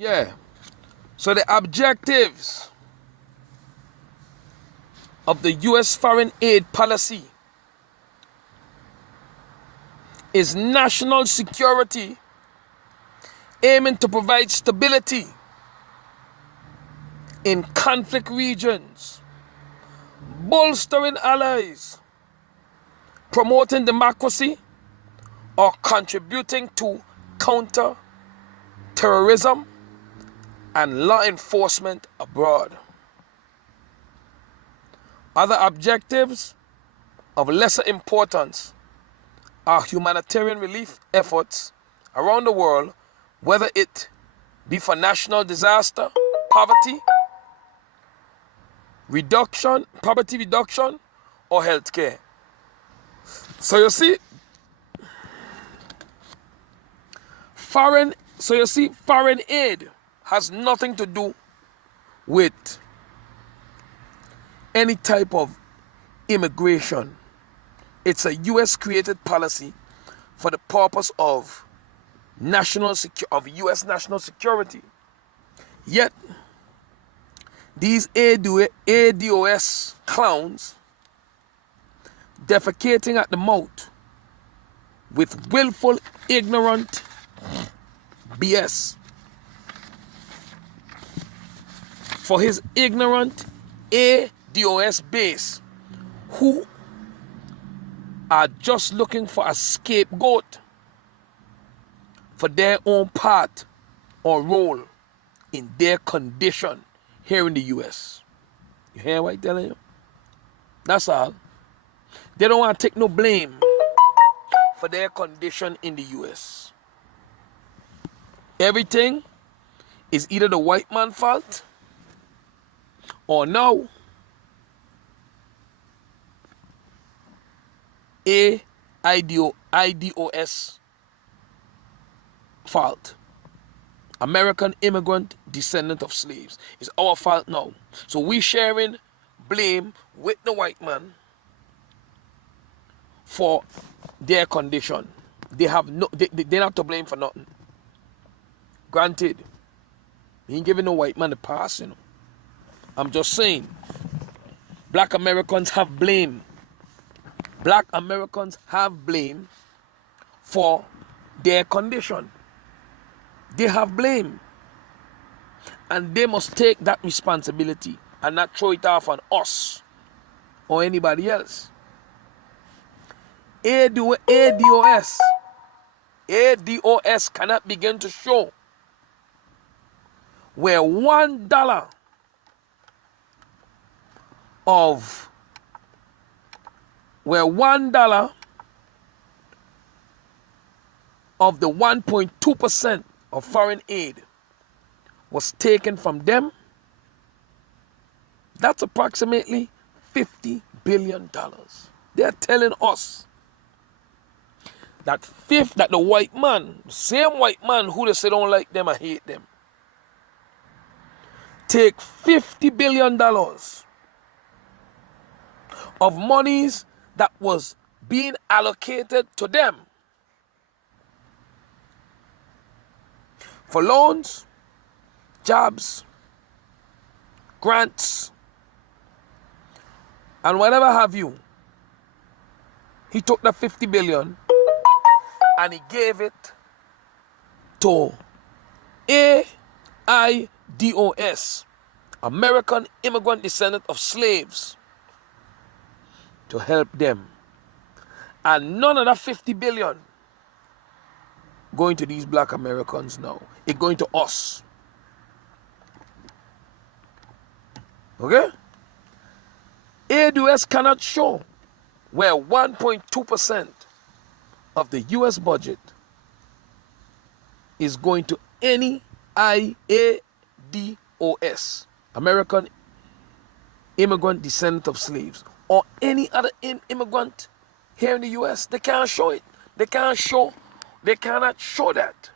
Yeah. So the objectives of the U.S. foreign aid policy is national security, aiming to provide stability in conflict regions, bolstering allies, promoting democracy, or contributing to counter terrorism and law enforcement abroad. Other objectives of lesser importance are humanitarian relief efforts around the world, whether it be for national disaster, poverty reduction, or healthcare. So you see, foreign aid has nothing to do with any type of immigration. It's a U.S. created policy for the purpose of U.S. national security. Yet, these AIDOS clowns defecating at the mouth with willful, ignorant BS. For his ignorant AIDOS base, who are just looking for a scapegoat for their own part or role in their condition here in the U.S. You hear what I'm telling you? That's all. They don't want to take no blame for their condition in the U.S. Everything is either the white man's fault or no, AIDOS fault. American immigrant descendant of slaves. It's our fault now. So we sharing blame with the white man for their condition. They have no, they're not to blame for nothing. Granted, he ain't giving no white man the pass, you know. I'm just saying, black Americans have blame. Black Americans have blame for their condition. They have blame. And they must take that responsibility and not throw it off on us or anybody else. AIDOS cannot begin to show where $1 of the 1.2% of foreign aid was taken from them. That's approximately $50 billion. They're telling us that the white man, same white man who they say don't like them and hate them, take $50 billion of monies that was being allocated to them for loans, jobs, grants, and whatever have you. He took the 50 billion and he gave it to AIDOS, American immigrant descendant of slaves, to help them. And none of that 50 billion going to these black Americans now. It's going to us. Okay? AIDOS cannot show where 1.2% of the U.S. budget is going to any AIDOS, American immigrant descendant of slaves, or any other immigrant here in the U.S. They can't show it. They cannot show that.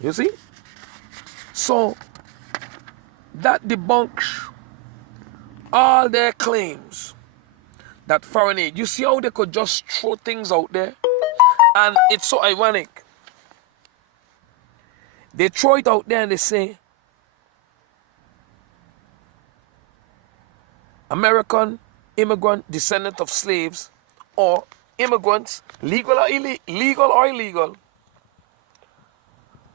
You see? So that debunks all their claims that foreign aid. You see how they could just throw things out there? And it's so ironic. They throw it out there and they say, American immigrant descendant of slaves or immigrants, legal or illegal,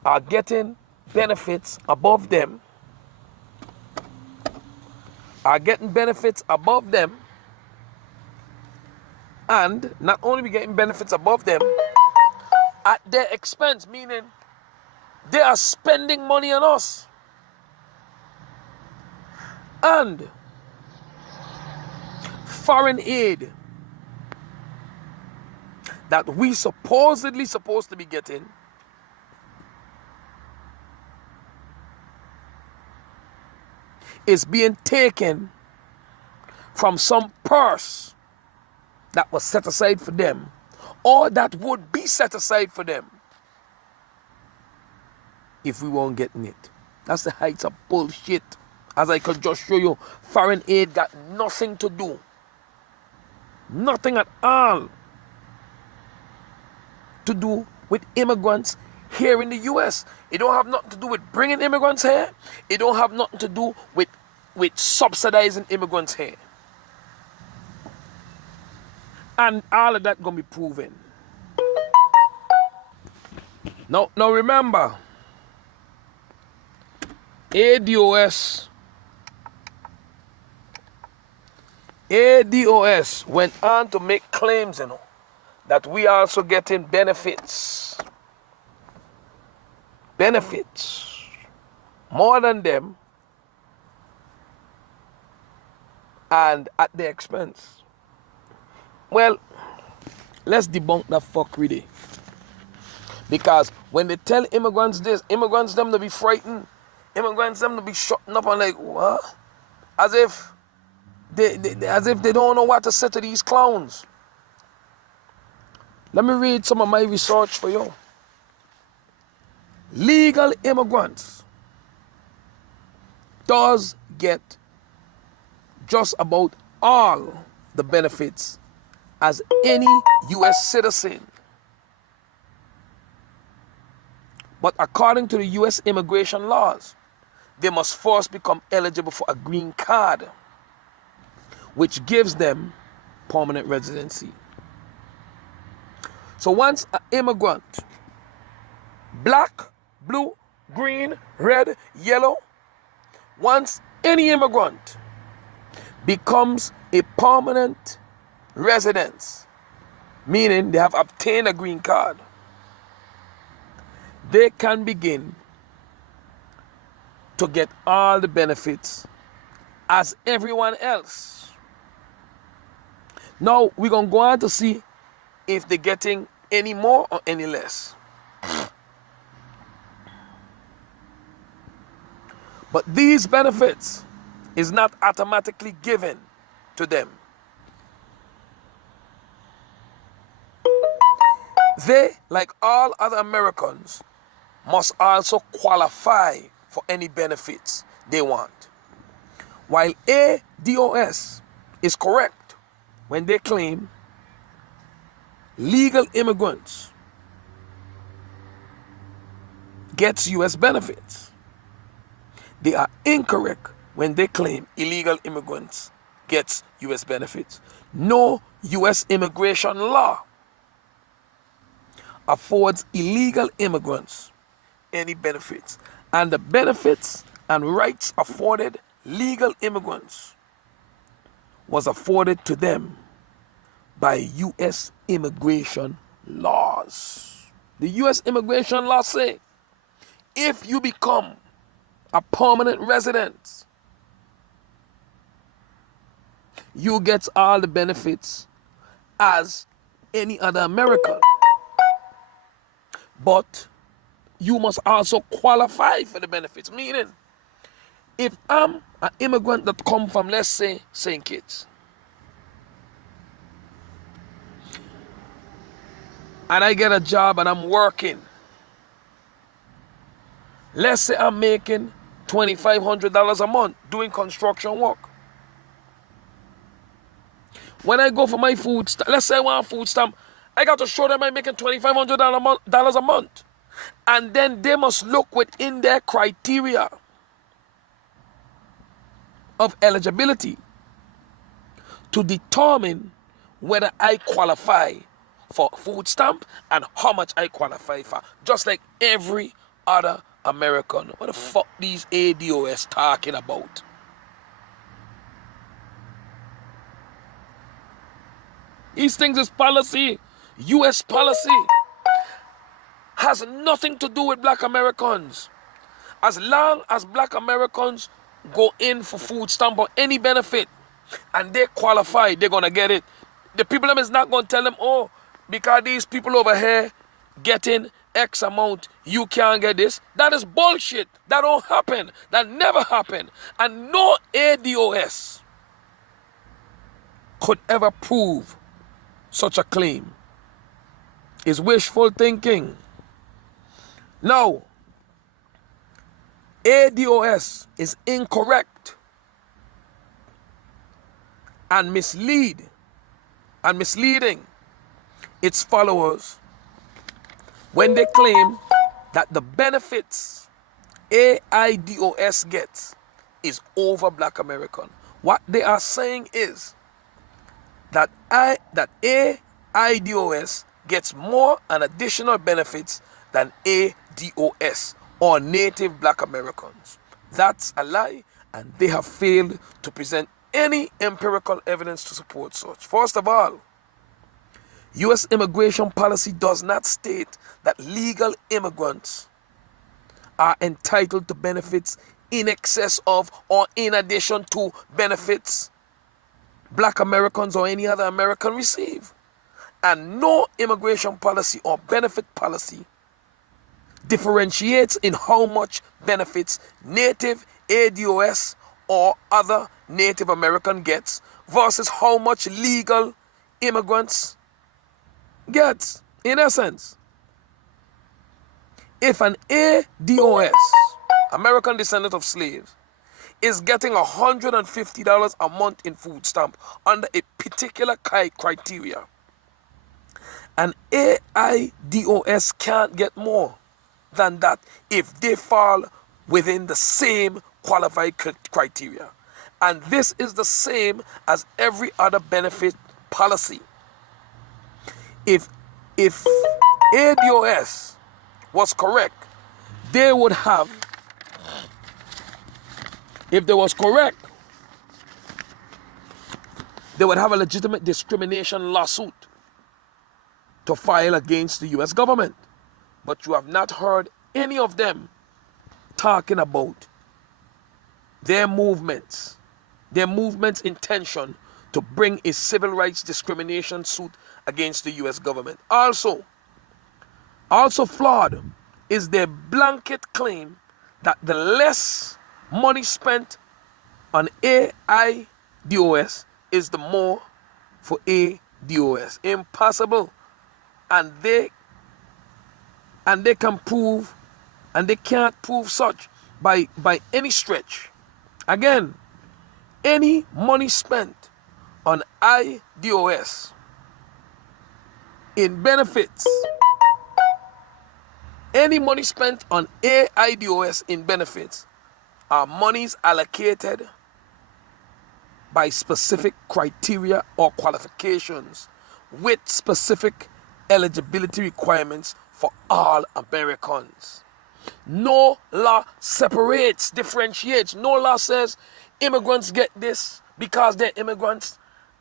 are getting benefits above them, and not only we getting benefits above them, at their expense, meaning they are spending money on us. And foreign aid that we supposedly supposed to be getting is being taken from some purse that was set aside for them, or that would be set aside for them if we weren't getting it. That's the heights of bullshit. As I could just show you, foreign aid got nothing to do, nothing at all to do with immigrants here in the U.S. It don't have nothing to do with bringing immigrants here. It don't have nothing to do with subsidizing immigrants here. And all of that gonna be proven. Now remember, AIDOS went on to make claims, that we are also getting benefits more than them, and at their expense. Well, let's debunk that fuckery. Because when they tell immigrants this, immigrants them to be frightened, immigrants them to be shutting up and like, what? As if they don't know what to say to these clowns. Let me read some of my research for you. Legal immigrants does get just about all the benefits as any U.S. citizen. But according to the U.S. immigration laws, they must first become eligible for a green card, which gives them permanent residency. So once an immigrant, black, blue, green, red, yellow, once any immigrant becomes a permanent resident, meaning they have obtained a green card, they can begin to get all the benefits as everyone else. Now we're going to go on to see if they're getting any more or any less. But these benefits is not automatically given to them. They, like all other Americans, must also qualify for any benefits they want. While AIDOS is correct when they claim legal immigrants gets U.S. benefits, they are incorrect when they claim illegal immigrants gets U.S. benefits. No U.S. immigration law affords illegal immigrants any benefits, and the benefits and rights afforded legal immigrants was afforded to them by U.S. immigration laws. The U.S. immigration laws say if you become a permanent resident, you get all the benefits as any other American. But you must also qualify for the benefits. Meaning, if I'm an immigrant that come from, let's say, St. Kitts, and I get a job and I'm working, let's say I'm making $2,500 a month doing construction work. When I go for my food, let's say I want a food stamp, I got to show them I'm making $2,500 a month. And then they must look within their criteria of eligibility to determine whether I qualify for food stamp and how much I qualify for. Just like every other American. What the fuck these ADOS talking about? These things is policy. US policy. Has nothing to do with black Americans. As long as black Americans go in for food stamp or any benefit and they qualify, they're going to get it. The people them is not going to tell them, oh, because these people over here getting X amount, you can't get this. That is bullshit. That don't happen. That never happened. And no ADOS could ever prove such a claim. It's wishful thinking. Now, ADOS is incorrect and misleading its followers when they claim that the benefits AIDOS gets is over black American. What they are saying is that AIDOS gets more and additional benefits than ADOS or native black Americans. That's a lie, and they have failed to present any empirical evidence to support such. First of all, U.S. immigration policy does not state that legal immigrants are entitled to benefits in excess of or in addition to benefits black Americans or any other American receive. And no immigration policy or benefit policy differentiates in how much benefits native ADOS or other Native American gets versus how much legal immigrants get. In essence, if an ADOS, American descendant of slaves, is getting $150 a month in food stamp under a particular criteria, an AIDOS can't get more than that if they fall within the same qualified criteria. And this is the same as every other benefit policy. If ADOS was correct, they would have, if they was correct, they would have a legitimate discrimination lawsuit to file against the US government. But you have not heard any of them talking about their movement's intention to bring a civil rights discrimination suit against the US government. Also flawed is their blanket claim that the less money spent on AIDOS is the more for ADOS. Impossible. And they can prove, and they can't prove such by any stretch. Again, any money spent on AIDOS in benefits, any money spent on AIDOS in benefits are monies allocated by specific criteria or qualifications with specific eligibility requirements for all Americans. No law separates, differentiates. No law says immigrants get this because they're immigrants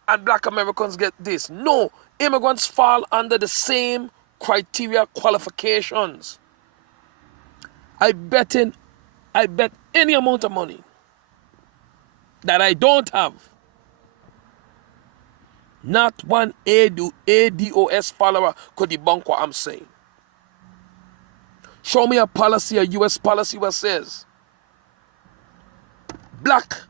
and black Americans get this. No, immigrants fall under the same criteria qualifications. I bet any amount of money that I don't have, not one ADOS follower could debunk what I'm saying. Show me a policy, a US policy that says black